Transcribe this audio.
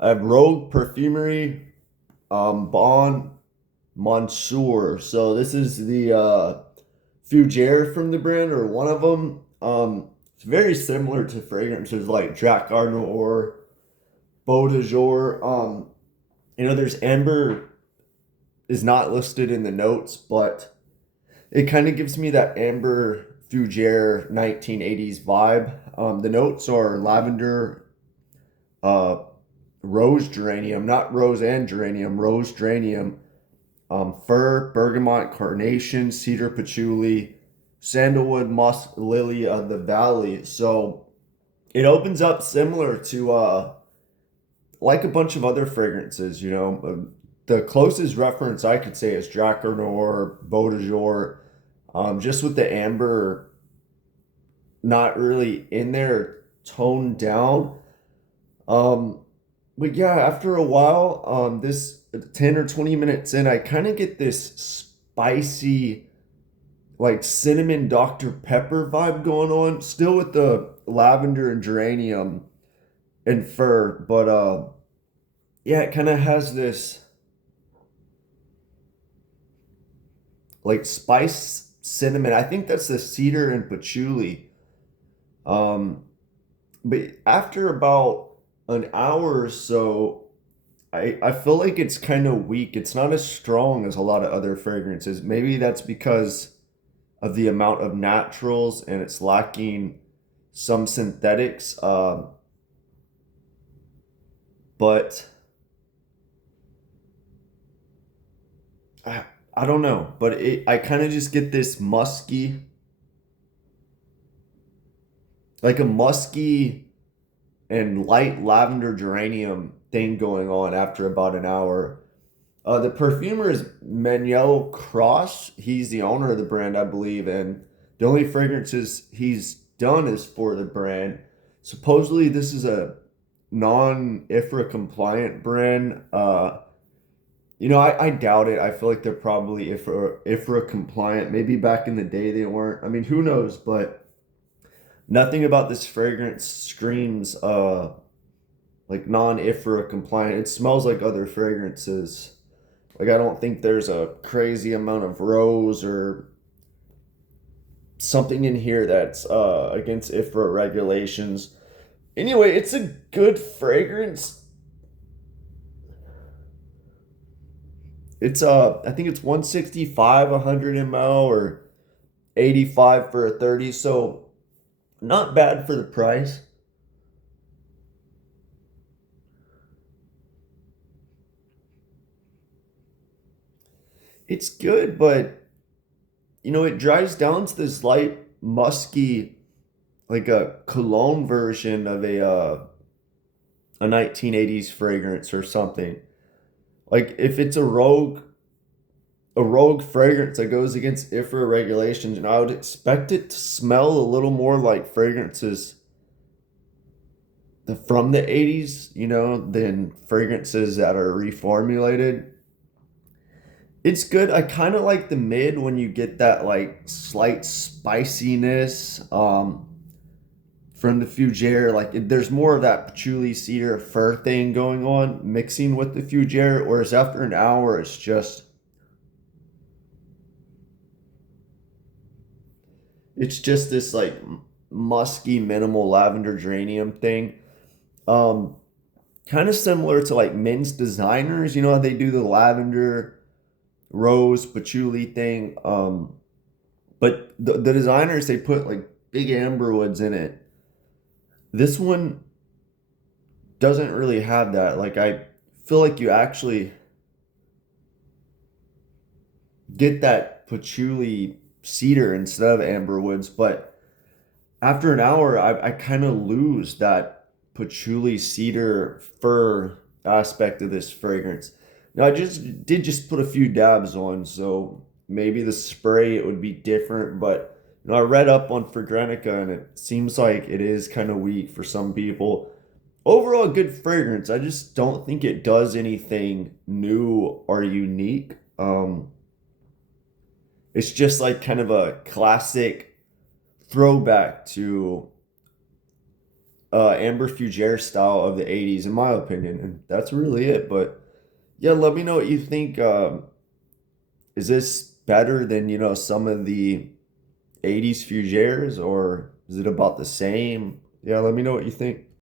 I have Rogue, Perfumery, Bon, Monsieur. So this is the Fougere from the brand, or one of them. It's very similar to fragrances like Jacques or Beau de Jour. There's amber is not listed in the notes, but it kind of gives me that amber Fougere 1980s vibe. The notes are lavender, uh, rose geranium, not rose and geranium, rose geranium, fir, bergamot, carnation, cedar, patchouli, sandalwood, musk, lily of the valley. So it opens up similar to like a bunch of other fragrances. The closest reference I could say is Drac or Beau de Jour, just with the amber not really in there, toned down. Um, but yeah, after a while, this 10 or 20 minutes in, I kind of get this spicy, like cinnamon Dr. Pepper vibe going on, still with the lavender and geranium and fir, but yeah, it kind of has this like spice cinnamon. I think that's the cedar and patchouli. Um, but after about an hour or so, I feel like it's kind of weak. It's not as strong as a lot of other fragrances. Maybe that's because of the amount of naturals and it's lacking some synthetics. But I, I don't know. But I kind of just get this musky, like a musky and light lavender geranium thing going on after about an hour. The perfumer is Manuel Cross. He's the owner of the brand, I believe, and the only fragrances he's done is for the brand. Supposedly, this is a non-IFRA compliant brand. I doubt it. I feel like they're probably IFRA compliant. Maybe back in the day they weren't. I mean, who knows? But nothing about this fragrance screams like non-IFRA compliant. It smells like other fragrances. Like I don't think there's a crazy amount of rose or something in here that's against IFRA regulations. Anyway, it's a good fragrance. It's I think it's 165 100 ml or 85 for a 30, so not bad for the price. It's good, but it dries down to this light musky, like a cologne version of a 1980s fragrance or something. Like if it's a rogue fragrance that goes against IFRA regulations, and I would expect it to smell a little more like fragrances from the 80s, than fragrances that are reformulated. It's good. I kind of like the mid when you get that like slight spiciness from the Fougere. Like there's more of that patchouli cedar fir thing going on mixing with the Fougere, whereas after an hour it's just this like musky minimal lavender geranium thing. Um, Kind of similar to like men's designers. You know how they do the lavender rose patchouli thing. But the designers they put like big amber woods in it. This one doesn't really have that. Like I feel like you actually get that patchouli cedar instead of amber woods, but after an hour, I kind of lose that patchouli cedar fir aspect of this fragrance. Now, I just put a few dabs on, so maybe the spray it would be different. But I read up on Fragrantica, and it seems like it is kind of weak for some people. Overall, good fragrance. I just don't think it does anything new or unique. It's just like kind of a classic throwback to amber fougere style of the 80s, in my opinion, and that's really it. But yeah, let me know what you think. Is this better than, some of the 80s Fugeres, or is it about the same? Yeah, let me know what you think.